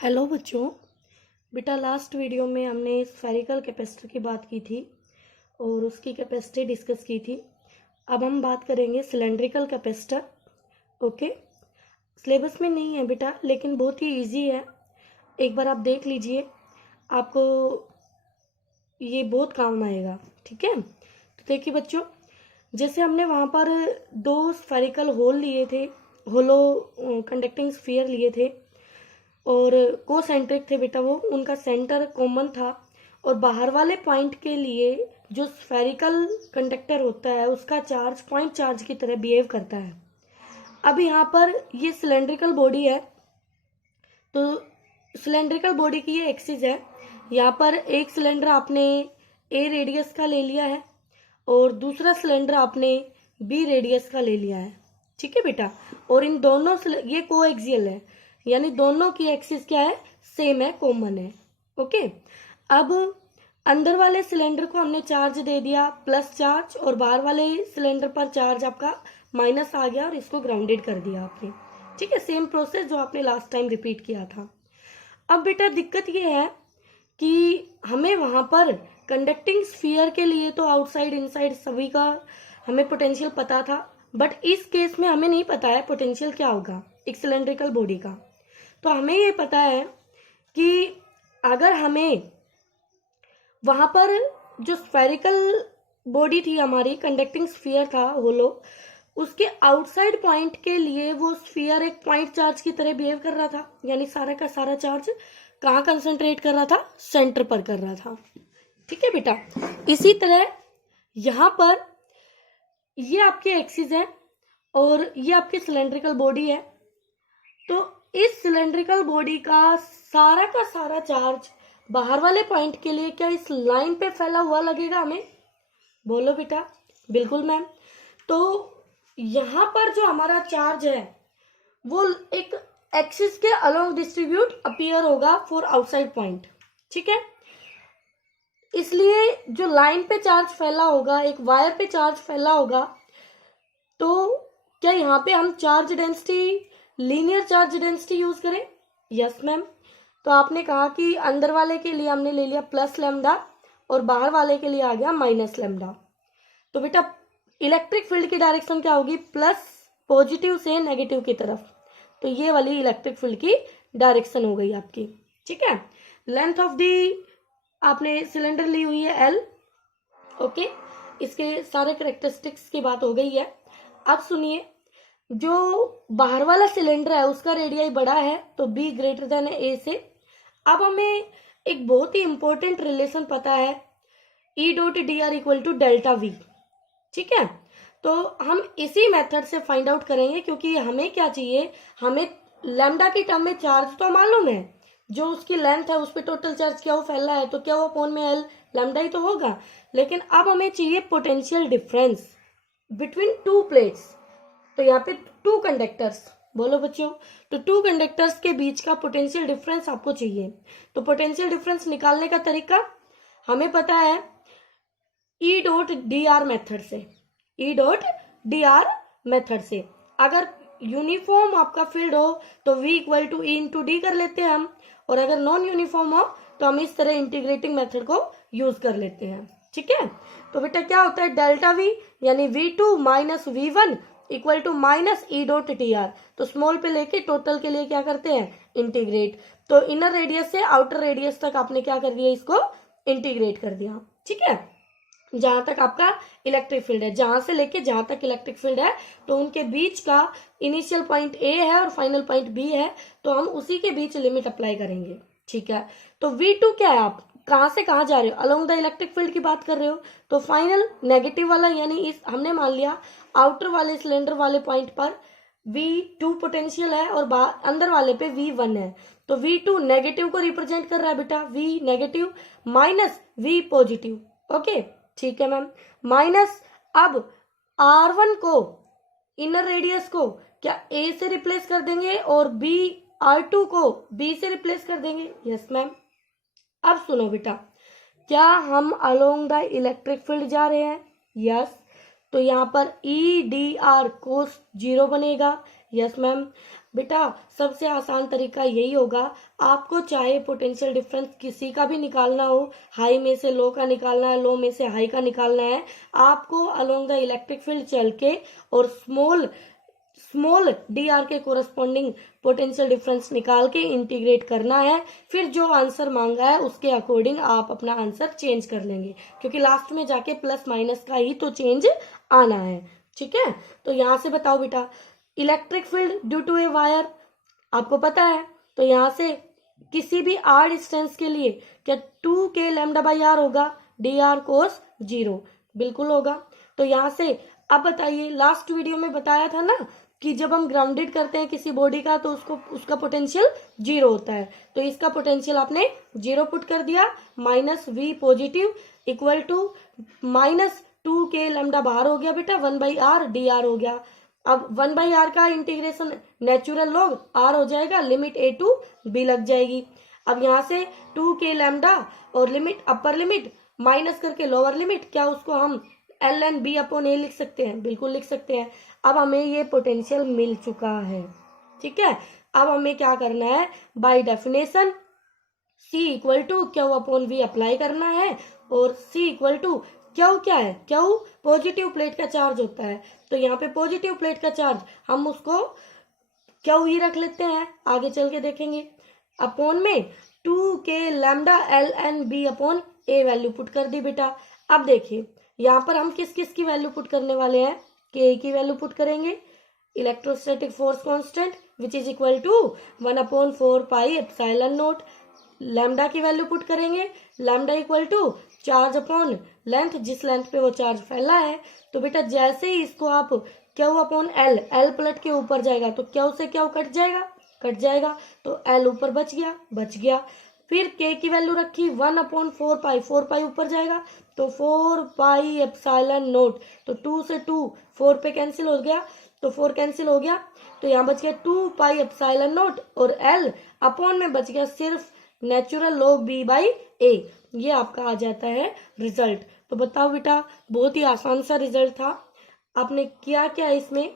Hello बच्चों। बेटा last video में हमने स्फेरिकल कैपेसिटर की बात की थी और उसकी कैपेसिटी डिस्कस की थी। अब हम बात करेंगे सिलेंड्रिकल कैपेसिटर। ओके, सिलेबस में नहीं है बेटा, लेकिन बहुत ही इजी है। एक बार आप देख लीजिए, आपको ये बहुत काम आएगा। ठीक है, तो देखिए बच्चों, जैसे हमने वहाँ पर दो स्फेरिकल होल लिए थे, होलो कंडक्टिंग स्फीयर लिए थे और कोसेंट्रिक थे बेटा, वो उनका सेंटर कॉमन था और बाहर वाले पॉइंट के लिए जो स्फेरिकल कंडक्टर होता है उसका चार्ज पॉइंट चार्ज की तरह बिहेव करता है। अब यहाँ पर ये सिलेंड्रिकल बॉडी है, तो सिलेंड्रिकल बॉडी की ये एक्सिस है। यहाँ पर एक सिलेंडर आपने ए रेडियस का ले लिया है और दूसरा सिलेंडर आपने बी रेडियस का ले लिया है। ठीक है बेटा, और इन दोनों ये कोएक्सियल है, यानी दोनों की एक्सिस क्या है, सेम है, कॉमन है। ओके, अब अंदर वाले सिलेंडर को हमने चार्ज दे दिया प्लस चार्ज और बाहर वाले सिलेंडर पर चार्ज आपका माइनस आ गया और इसको ग्राउंडेड कर दिया आपने। ठीक है, सेम प्रोसेस जो आपने लास्ट टाइम रिपीट किया था। अब बेटा दिक्कत ये है कि हमें वहां पर कंडक्टिंग स्फीयर के लिए तो आउटसाइड इनसाइड सभी का हमें पोटेंशियल पता था, बट इस केस में हमें नहीं पता है पोटेंशियल क्या होगा एक सिलेंड्रिकल बॉडी का। तो हमें ये पता है कि अगर हमें वहां पर जो स्फेरिकल बॉडी थी हमारी, कंडक्टिंग स्फीयर था होलो, उसके आउटसाइड पॉइंट के लिए वो स्फीयर एक पॉइंट चार्ज की तरह बिहेव कर रहा था, यानी सारा का सारा चार्ज कहाँ कंसंट्रेट कर रहा था, सेंटर पर कर रहा था। ठीक है बेटा, इसी तरह यहां पर ये आपके एक्सिस है और ये आपकी सिलेंड्रिकल बॉडी है। तो इस सिलेंड्रिकल बॉडी का सारा चार्ज बाहर वाले पॉइंट के लिए क्या इस लाइन पे फैला हुआ लगेगा हमें? बोलो बेटा। बिल्कुल मैम। तो यहां पर जो हमारा चार्ज है वो एक एक्सिस के अलोंग डिस्ट्रीब्यूट अपीयर होगा फॉर आउटसाइड पॉइंट। ठीक है, इसलिए जो लाइन पे चार्ज फैला होगा, एक वायर पे चार्ज फैला होगा, तो क्या यहाँ पे हम charge density, linear charge density use करें? Yes ma'am. तो आपने कहा कि अंदर वाले के लिए हमने ले लिया प्लस लैम्डा और बाहर वाले के लिए आ गया माइनस लैम्डा। तो बेटा इलेक्ट्रिक फील्ड की डायरेक्शन क्या होगी, प्लस पॉजिटिव से नेगेटिव की तरफ। तो ये वाली इलेक्ट्रिक फील्ड की डायरेक्शन हो गई आपकी। ठीक है, लेंथ ऑफ दी आपने सिलेंडर ली हुई है एल। ओके, इसके सारे करेक्टरिस्टिक्स की बात हो गई है। अब सुनिए, जो बाहर वाला सिलेंडर है उसका रेडियाई बड़ा है तो बी ग्रेटर देन ए से। अब हमें एक बहुत ही इंपॉर्टेंट रिलेशन पता है, E dot D R equal to delta V. ठीक है, तो हम इसी मेथड से फाइंड आउट करेंगे, क्योंकि हमें क्या चाहिए, हमें लैम्डा की टर्म में चार्ज तो मालूम है, जो उसकी लेंथ है उस पर टोटल चार्ज क्या वो फैला है, तो क्या वो अपॉन में एल लैम्डा ही तो होगा। लेकिन अब हमें चाहिए potential difference between two plates. तो यहाँ पे टू कंडक्टर्स, बोलो बच्चों, तो टू कंडक्टर्स के बीच का पोटेंशियल डिफरेंस आपको चाहिए। तो पोटेंशियल डिफरेंस निकालने का तरीका हमें पता है, E dot D R method से। E dot D R method से अगर यूनिफॉर्म आपका फील्ड हो तो v equal to E into D कर लेते हैं हम, और अगर नॉन यूनिफॉर्म हो तो हम इस तरह इंटीग्रेटिंग मेथड को यूज कर लेते हैं। ठीक है, तो बेटा क्या होता है, डेल्टा v यानी v2 minus v1 equal to minus E dot T R. तो स्मॉल पे लेके टोटल के लिए क्या करते हैं, इंटीग्रेट। तो इनर रेडियस से आउटर रेडियस तक आपने क्या कर दिया, इसको इंटीग्रेट कर दिया। ठीक है, जहां तक आपका इलेक्ट्रिक फील्ड है, जहां से लेके जहां तक इलेक्ट्रिक फील्ड है, तो उनके बीच का इनिशियल पॉइंट ए है और फाइनल पॉइंट बी है, तो हम उसी के बीच लिमिट अप्लाई करेंगे। ठीक है, तो V2 क्या है, आप कहां से कहां जा रहे हो, अलोंग द इलेक्ट्रिक फील्ड की बात कर रहे हो, तो फाइनल नेगेटिव वाला, यानी इस हमने मान लिया आउटर वाले सिलेंडर वाले पॉइंट पर V2 पोटेंशियल है और अंदर वाले पे V1 है। तो V2 नेगेटिव को रिप्रेजेंट कर रहा है बेटा, V negative minus V positive. Okay, ठीक है मैम, माइनस अब R1 को, इनर रेडियस को क्या A से रिप्लेस कर देंगे और R2 को B से रिप्लेस कर देंगे। Yes ma'am. अब सुनो बेटा, क्या हम अलोंग द इलेक्ट्रिक फील्ड जा रहे हैं? यस। तो यहाँ पर ई डी आर कोस 0 बनेगा। Yes ma'am. बेटा सबसे आसान तरीका यही होगा, आपको चाहे पोटेंशियल डिफरेंस किसी का भी निकालना हो, हाई में से लो का निकालना है, लो में से हाई का निकालना है, आपको अलोंग द इलेक्ट्रिक फील्ड चल के और स्मॉल डी आर के कोरस्पॉन्डिंग पोटेंशियल डिफरेंस निकाल के इंटीग्रेट करना है। फिर जो आंसर मांगा है उसके अकॉर्डिंग आप अपना आंसर चेंज कर लेंगे, क्योंकि लास्ट में जाके प्लस माइनस का ही तो चेंज आना है। ठीक है, तो यहां से बताओ बेटा, electric field due to a wire आपको पता है, तो यहां से किसी भी आर डिस्टेंस के लिए क्या 2k लैम्डा बाई आर होगा, डी आर कोस 0 बिल्कुल होगा। तो यहां से अब बताइए, लास्ट वीडियो में बताया था ना कि जब हम ग्राउंडेड करते हैं किसी बॉडी का तो उसका पोटेंशियल 0 होता है, तो इसका पोटेंशियल आपने 0 पुट कर दिया, minus V positive equal to minus 2k lambda बाहर हो गया बेटा, 1/r डी आर हो गया। अब 1/r का इंटीग्रेशन नेचुरल लॉग r हो जाएगा, लिमिट a टू b लग जाएगी। अब यहाँ से 2k लैम्डा और लिमिट अपर लिमिट माइनस करके लोअर लिमिट, क्या उसको हम एल एन बी अपॉन ए लिख सकते हैं, बिल्कुल लिख सकते हैं। अब हमें ये पोटेंशियल मिल चुका है, ठीक है। अब हमें क्या करना है, by definition C equal to Q upon V apply करना है, और C इक्वल टू क्यू क्या है, क्यू पॉजिटिव प्लेट का चार्ज होता है, तो यहाँ पे पॉजिटिव प्लेट का चार्ज हम उसको क्यू ही रख लेते हैं, आगे चल के देखेंगे। अपॉन में 2k lambda L N B upon A value put कर दी बेटा। अब देखिए यहाँ पर हम किस किस की वैल्यू पुट करने वाले हैं, के की वैल्यू पुट करेंगे, electrostatic force constant which is equal to 1/4 pi epsilon naught. Lambda की वैल्यू पुट करेंगे, lambda equal to charge upon length, जिस लेंथ पे वो चार्ज फैला है। तो बेटा जैसे ही इसको आप क्यू अपॉन एल, एल पलट के ऊपर जाएगा तो क्यू से क्यू कट जाएगा, तो एल ऊपर बच गया। फिर के की वैल्यू रखी 1/4 पाई, 4 पाई ऊपर जाएगा तो 4 पाई एप्सिलॉन नोट, तो 2 से 2 4 पे कैंसिल हो गया, तो 4 कैंसिल हो गया, तो यहाँ बच गया 2 पाई एप्सिलॉन नोट, और एल अपॉन में बच गया सिर्फ नेचुरल लॉग बी बाई ए। ये आपका आ जाता है रिजल्ट। तो बताओ बेटा, बहुत ही आसान सा रिजल्ट था। आपने किया क्या, इसमें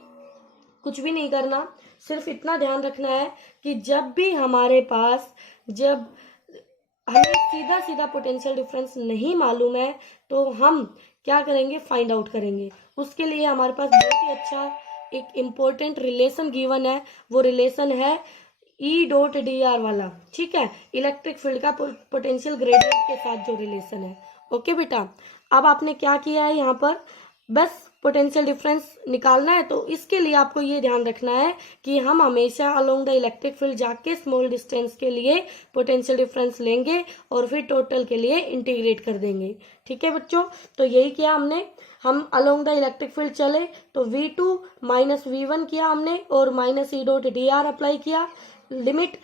कुछ भी नहीं करना, सिर्फ इतना ध्यान रखना है कि जब भी हमारे पास, जब हमें सीधा सीधा पोटेंशियल डिफरेंस नहीं मालूम है तो हम क्या करेंगे, फाइंड आउट करेंगे। उसके लिए हमारे पास बहुत ही अच्छा एक इम्पोर्टेंट रिलेशन गिवन है, वो रिलेशन है ई डॉट डी आर वाला, ठीक है, इलेक्ट्रिक फील्ड का पोटेंशियल ग्रेडियंट के साथ जो रिलेशन है। ओके बेटा, अब आपने क्या किया है, यहाँ पर बस पोटेंशियल डिफरेंस निकालना है, तो इसके लिए आपको ये ध्यान रखना है कि हम हमेशा अलोंग द इलेक्ट्रिक फील्ड जाके स्मॉल डिस्टेंस के लिए पोटेंशियल डिफरेंस लेंगे और फिर टोटल के लिए इंटीग्रेट कर देंगे। ठीक है बच्चों, तो यही किया हमने। हम अलोंग द इलेक्ट्रिक फील्ड चले तो V2 माइनस V1 किया हमने, और minus E dot D R apply किया, limit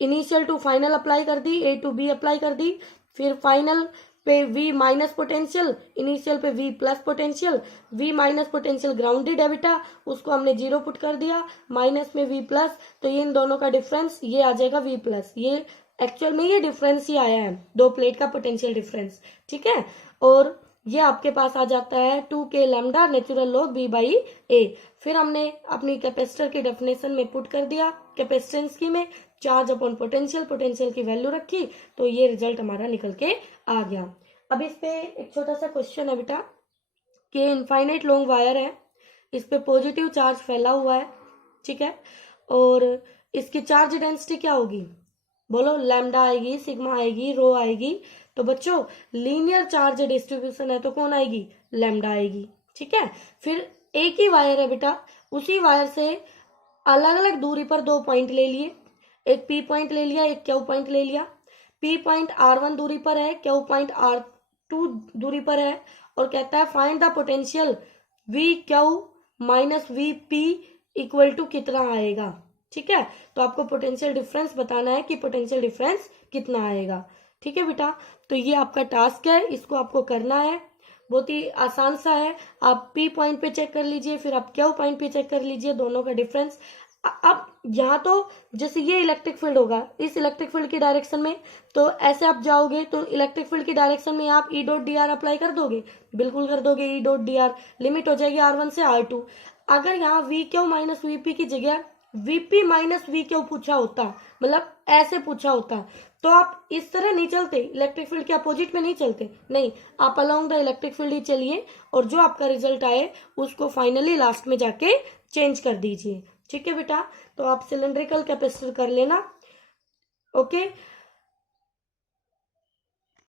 initial to final apply कर दी, ए टू बी अप्लाई कर दी, फिर फाइनल पे V माइनस पोटेंशियल, इनिशियल पे V plus potential, V minus potential grounded है बेटा, उसको हमने 0 पुट कर दिया, माइनस में V प्लस, तो ये इन दोनों का डिफरेंस ये आ जाएगा V प्लस। ये एक्चुअल में ये डिफरेंस ही आया है, दो प्लेट का पोटेंशियल डिफरेंस, ठीक है। और ये आपके पास आ जाता है 2k lambda natural log b by A. फिर हमने अपनी कैपेसिटर की डेफिनेशन में पुट कर दिया, कैपेसिटेंस की में चार्ज अपॉन पोटेंशियल की वैल्यू रखी, तो ये रिजल्ट हमारा निकल के आ गया। अब इस पे एक छोटा सा क्वेश्चन है बेटा, कि इनफाइनाइट लॉन्ग वायर है, इस पे पॉजिटिव चार्ज फैला हुआ है, ठीक है, और इसकी चार्ज डेंसिटी क्या होगी, बोलो, लैम्डा आएगी, सिग्मा आएगी, रो आएगी। तो बच्चों लीनियर चार्ज डिस्ट्रीब्यूशन है तो कौन आएगी, लैम्डा आएगी, ठीक है। फिर एक ही वायर है बेटा, उसी वायर से अलग अलग दूरी पर दो पॉइंट ले लिए, एक पी पॉइंट ले लिया, एक क्यू पॉइंट ले लिया। पी पॉइंट R1 दूरी पर है, क्यू पॉइंट R2 दूरी पर है, और कहता है find the potential V Q minus V P equal to कितना आएगा, ठीक है। तो आपको पोटेंशियल डिफरेंस बताना है कि पोटेंशियल डिफरेंस कितना आएगा, ठीक है बेटा। तो ये आपका टास्क है, इसको आपको करना है, बहुत ही आसान सा है। आप पी पॉइंट पे चेक कर लीजिए, फिर आप क्यू पॉइंट पे चेक कर लीजिए, दोनों का डिफरेंस। अब यहाँ तो जैसे ये इलेक्ट्रिक फील्ड होगा, इस इलेक्ट्रिक फील्ड की डायरेक्शन में, तो ऐसे आप जाओगे तो इलेक्ट्रिक फील्ड की डायरेक्शन में आप ई डॉट डी आर अप्लाई कर दोगे, बिल्कुल कर दोगे। ई डॉट डी आर लिमिट हो जाएगी R1 से R2। अगर यहाँ we Q minus V P की जगह वीपी माइनस वी क्यों पूछा होता, मतलब ऐसे पूछा होता, तो आप इस तरह नहीं चलते, इलेक्ट्रिक फील्ड के अपोजिट में नहीं चलते, नहीं, आप अलोंग द इलेक्ट्रिक फील्ड ही चलिए और जो आपका रिजल्ट आए उसको फाइनली लास्ट में जाके चेंज कर दीजिए। ठीक है बेटा, तो आप सिलेंड्रिकल कैपेसिटर कर लेना। ओके,